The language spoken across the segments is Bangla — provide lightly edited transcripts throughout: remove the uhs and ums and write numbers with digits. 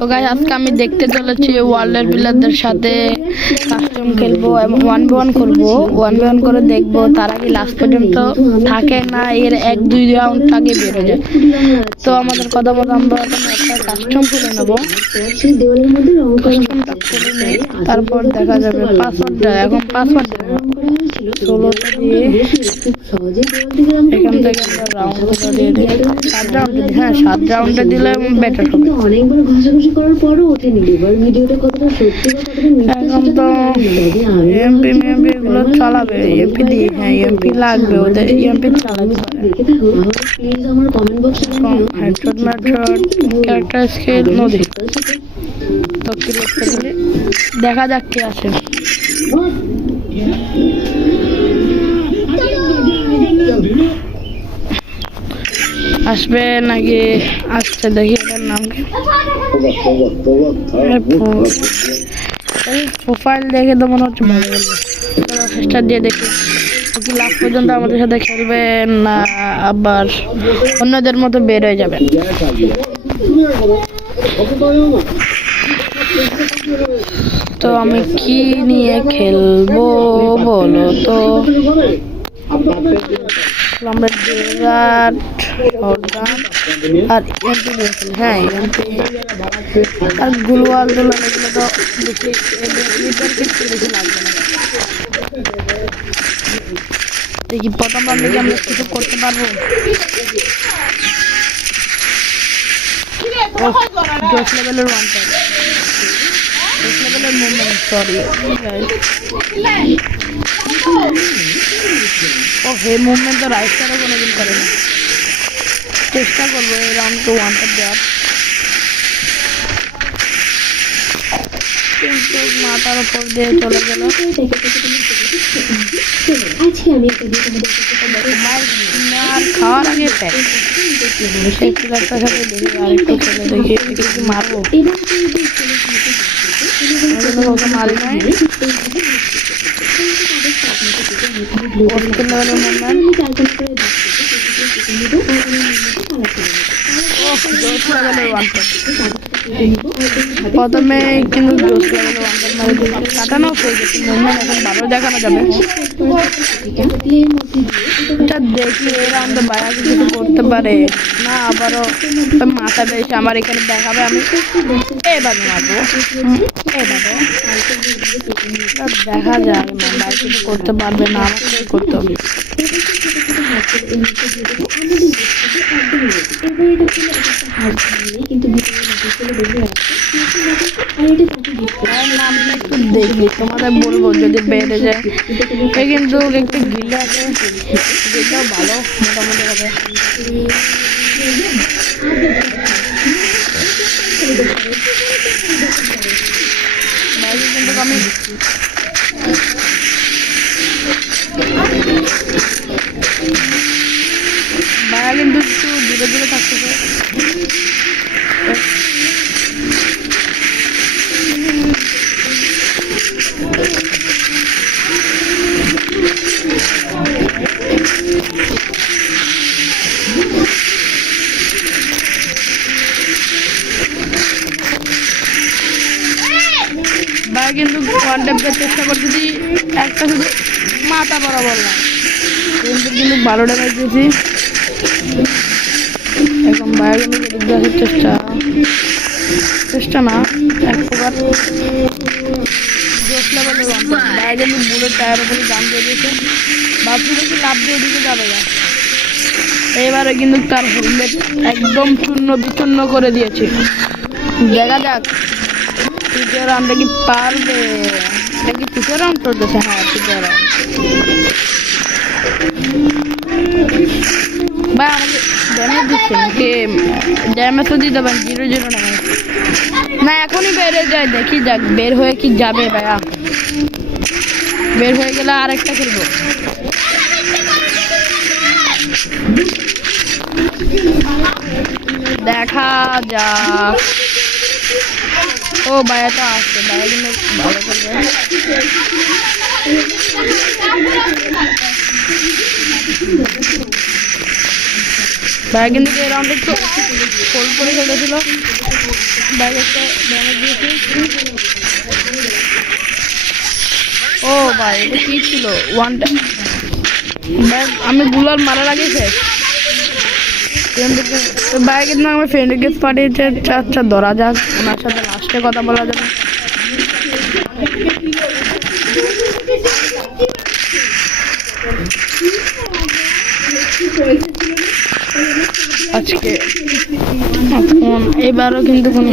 তো গাইস আজকে আমি দেখতে চলেছি ওয়ার্ল্ডের প্লেয়ারদের সাথে কাস্টম খেলবো এবং 1v1 করব 1v1 করে দেখবো তারা কি লাস্ট পর্যন্ত থাকে না এর 1-2 রাউন্ড আগে বের হয়ে যায়। তো আমাদের কথা মতো আমরা একটা কাস্টম খুলে নেব, কাস্টমটা খুলে নেই, তারপর দেখা যাবে পাসওয়ার্ডটা। এখন পাসওয়ার্ড 16টা দিয়ে এখান থেকে আমরা রাউন্ডটা দিয়ে দিই 7 রাউন্ড। হ্যাঁ 7 রাউন্ডে দিলে বেটার হবে। অনেকবার ঘষাঘষি করার পরও ওঠেনি। এবার ভিডিওটা কতটা সত্যি বা কতটা মিথ্যে এখন তো এমপি এগুলো চালাবে, এমপি দিয়ে। হ্যাঁ এমপি লাগবে, ওদের এমপি চালাতে পারে। দেখে থাকো তাহলে প্লিজ আমার কমেন্ট বক্সে হেডশট ম্যাটশট ক্যারেক্টার স্কিল নদী তো ক্লিক করে দিলে দেখা যাক কি আছে। আসবে নাকি আসছে দেখি এটার নাম কি। প্রোফাইল দেখে তো মনে হচ্ছে ভালো লাগবে। স্টার্ট দিয়ে দেখি কি লাস্ট পর্যন্ত আমাদের সাথে খেলবে না আবার অন্যদের মতো বের হয়ে যাবে। তো আমি কি নিয়ে খেলবো বলো তো? আমরা ডেজার্ট আর এমপি দিয়েছি। হ্যাঁ এমপি আর গুলওয়াল দুলাল এগুলো তো বেশি বেশি লাগবে না। দেখি প্রথম রাউন্ডে কি আমরা কিছু করতে পারবো। জোস লেভেলের ওয়ান টাইম জোস লেভেলের মুভমেন্ট সরি ও হে মুভমেন্ট তো রাইট সাইডে কোনোদিন করে না। চেষ্টা করবো এই রাউন্ড টু ওয়ান টাইম দেওয়ার, কিন্তু মাথার উপর দিয়ে চলে গেল। খাওয়ার আগে সাথে দেখি আরেকটু খেলে দেখি কি মারবো। মারি নাই প্রথমে কিন্তু জোস লেভেলের ওয়ান্ডার মারি কাটানো হয়ে গেছে। মুভমেন্ট এখন ভালো দেখানো যাবে। এটা দেখি এই রাউন্ডে বাইরে কিছু করতে পারে না, আবারও মাথা বেশি আমার এখানে দেখাবে। আমি এবার মারবো, এভাবে দেখা যাক না বাইরে কিছু করতে পারবে না, আমাকে করতে হবে। নামটা একটু দেখি তোমাদের বলবো যদি বেড়ে যায়। কিন্তু একটা গিলে আছে, গিলটাও ভালো মোটামুটি হবে। কিন্তু আমি বাইরে কিন্তু একটু দূরে দূরে থাকতেছে। বাইরে কিন্তু ওয়ান ট্যাপের চেষ্টা করছি, একটা শুধু মাথা বরাবর না, কিন্তু ভালো ড্যামেজ দিয়েছি। এখন বাইরে কিন্তু দেখার চেষ্টা না এক প্রকার জোস লেভেলের বাইরে কিন্তু বুলেট টায়ার উপরে দাম দিয়ে দিয়েছে। ভাবছি দেখি লাভ দিয়ে দিকে যাবে না। এবারে কিন্তু তার হেলমেট একদম চূর্ণ বিচূর্ণ করে দিয়েছে। দেখা যাক তৃতীয় রাউন্ডে কি পারবে। এটা কি তৃতীয় রাউন্ড চলতেছে? হ্যাঁ তৃতীয় রাউন্ড। ভাই আমাকে ড্যামেজ দিচ্ছে নাকি? ড্যামেজ তো দিতে পারেন 0-0 না এখনই বেড়ে যায়। দেখি যাক বের হয়ে কি যাবে। ভাইয়া বের হয়ে গেলে আরেকটা খেলবো। দেখা যাক। ও ভাইয়া তো আসছে, ভাইয়া কিন্তু ভালো করবে। ভাই কিন্তু এই রাউন্ডে একটু হোল্ড করে খেলেছিল, ভাই একটা ড্যামেজ দিয়েছে। ও ভাই এটা কি ছিল, ওয়ান টাইম ভাই আমি গুলার মারার আগে শেষ। ভাই কিন্তু আমার ফ্রেন্ড রিকোয়েস্ট পাঠিয়েছে, আচ্ছা ধরা যাক, ওনার সাথে লাস্টে কথা বলা যাবে। আজকে এখন এবারও কিন্তু কোনো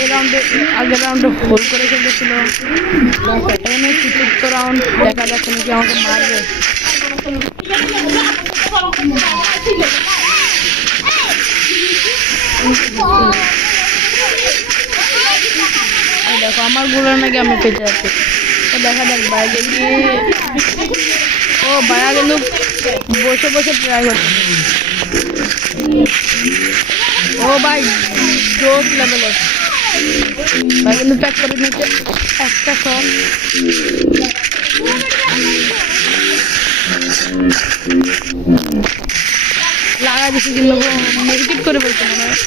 এই রাউন্ডে আগের রাউন্ডে হোল করে খেলেছিল, এখানে চতুর্থ রাউন্ড দেখা যাচ্ছে নাকি আমাকে মারবে। দেখো আমার গুলো নাকি আমি পেতে আছি, দেখা যাক বাইরে গিয়ে। ও ভাইয়া কিন্তু বসে বসে ট্রাই করছে। ও ভাই জোস লেভেলের ভাই কিন্তু প্যাক করে নিচ্ছে একটা শট। লাগা দিচ্ছে কিন্তু নেগেটিভ করে বলছে মনে হয়।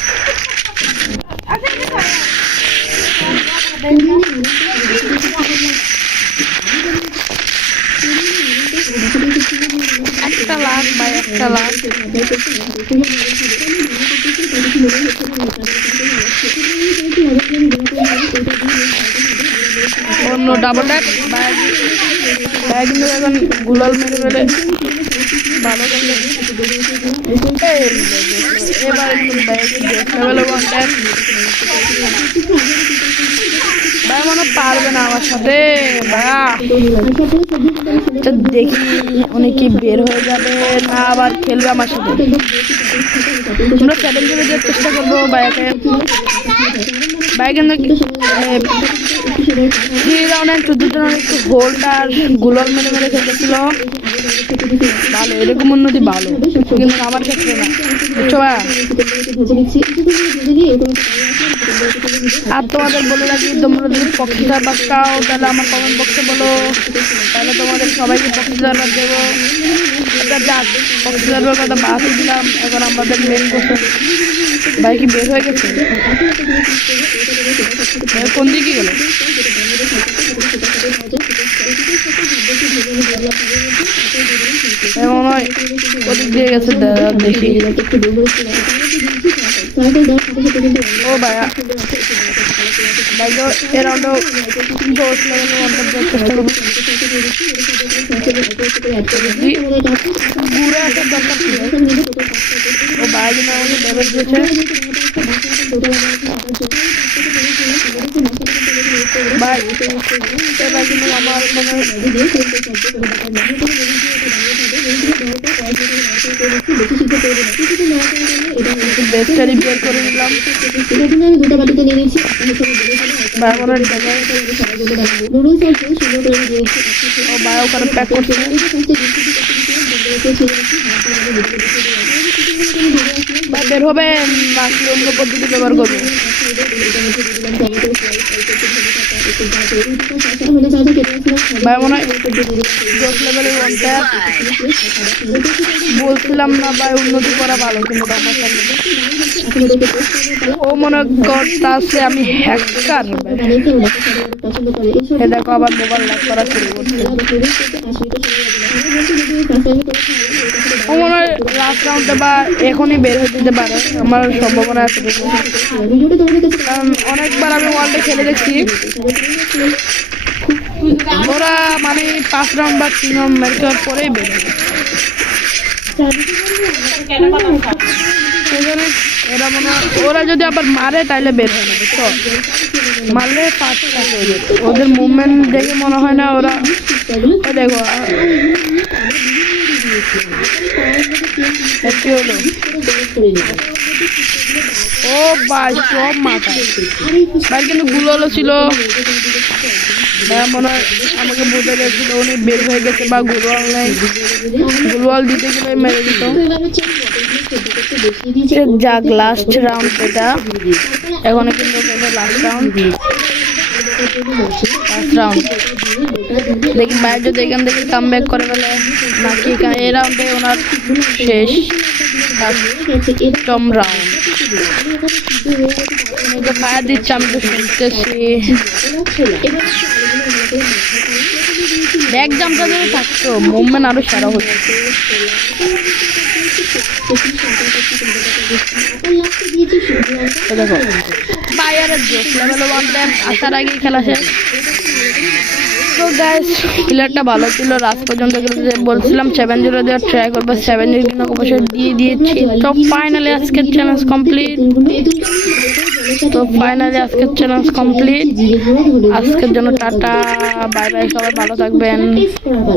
একটা লাখ ভাই একটা লাখ। অন্য ডাবল ট্যাপ ভাই কিন্তু এখন গুলাল মেরে মেরে ভালো করলে। এবার ভাই মনে পারবে না আমার সাথে ভাইয়া, দেখি উনি কি বের হয়ে যাবে না আবার খেলবে আমার সাথে। আমরা চ্যালেঞ্জে দেওয়ার চেষ্টা করবো ভাইয়াকে। ভাই কিন্তু 3 রাউন্ড 14 জন একটু হোল্ড আর গুলাল মেরে মেরে খেলতেছিল, ভালো এরকম উন্নতি ভালো, কিন্তু আমার ক্ষেত্রে না বুঝছো ভাইয়া। আর তোমাদের বলে রাখি, তোমরা যদি পক্ষী সার্ভার চাও তাহলে আমার কমেন্ট বক্সে বলো, তাহলে তোমাদের সবাইকে পক্ষী সার্ভার দেবো। এটা যাক পক্ষী সার্ভার কথা বাসই দিলাম, এখন আমাদের মেন কোশ্চেন ভাই কি বের হয়ে গেছে, কোন দিকে গেল? মনে হয় ওদিক দিয়ে গেছে, দেখি। ও ভাইয়া ভাই তো এ রাউন্ডও জোশ লেভেলে ঘুরে আসার দরকার ছিল। ও ভাই কিন্তু আমাকে ড্যামেজ দিয়েছে ভাই। এবার কিন্তু আমার মনে হয় বেস্টটা রিপেয়ার করে নিলাম ভাই। মনে হয় ও ভাই ওখানে প্যাক করছে ভাই, বের হবে নাকি অন্য পদ্ধতি ব্যবহার করবো। ভাই মনে হয় জোশ লেভেলের ওয়ানটা বলছিলাম না ভাই, উন্নতি করা ভালো, কিন্তু আমার সামনে ও মনে করতে আমি হ্যাকার। দেখো আবার মোবাইল ল্যাগ করা শুরু করছে। ও মনে হয় লাস্ট রাউন্ডে বা এখনই বের হয়ে যেতে পারে, আমার সম্ভাবনা আছে, কারণ অনেকবার আমি ওয়ার্ল্ডে খেলে দেখছি ওরা মানে 5 রাউন্ড বা 3 রাউন্ড মেরে যাওয়ার পরেই বের হয়। এরা মনে হয় ওরা যদি আবার মারে তাহলে বের হয় না, বুঝছো, মারলে ফার্স্ট হয়ে যেত। ওদের মুভমেন্ট দেখে মনে হয় না ওরা, দেখো কি হলো। ও ভাই সব মাথায় ভাই কিন্তু গুলো ছিল মনে হয় আমাকে বোঝা গেছিল উনি বের হয়ে গেছে বা গুলওয়াল নাই, গুলওয়াল দিতে গেলে মেরে দিত। যাক লাস্ট রাউন্ড এটা, এখন কিন্তু লাস্ট রাউন্ড ফার্স্ট রাউন্ড দেখি ভাই যদি এখান থেকে কাম ব্যাক করে ফেলে নাকি এই রাউন্ডে ওনার শেষ টম রাউন্ড তো ফায়ার দিচ্ছে আমি তো শুনতেছি ব্যাক জাম্পটা যদি থাকতো মুভমেন্ট আরো সেরা হতো দেখো ফায়ারের জোস লেভেল 1 টাইম আসার আগেই খেলা শেষ তো গাইস প্লেয়ারটা ভালো ছিল লাস্ট পর্যন্ত বলছিলাম 7-0 দেওয়ার ট্রাই করবো 7-0 কিন্তু অবশ্যই দিয়ে দিয়েছি তো ফাইনালি আজকের চ্যালেঞ্জ কমপ্লিট আজকের জন্য টাটা বাই বাই সবাই ভালো থাকবেন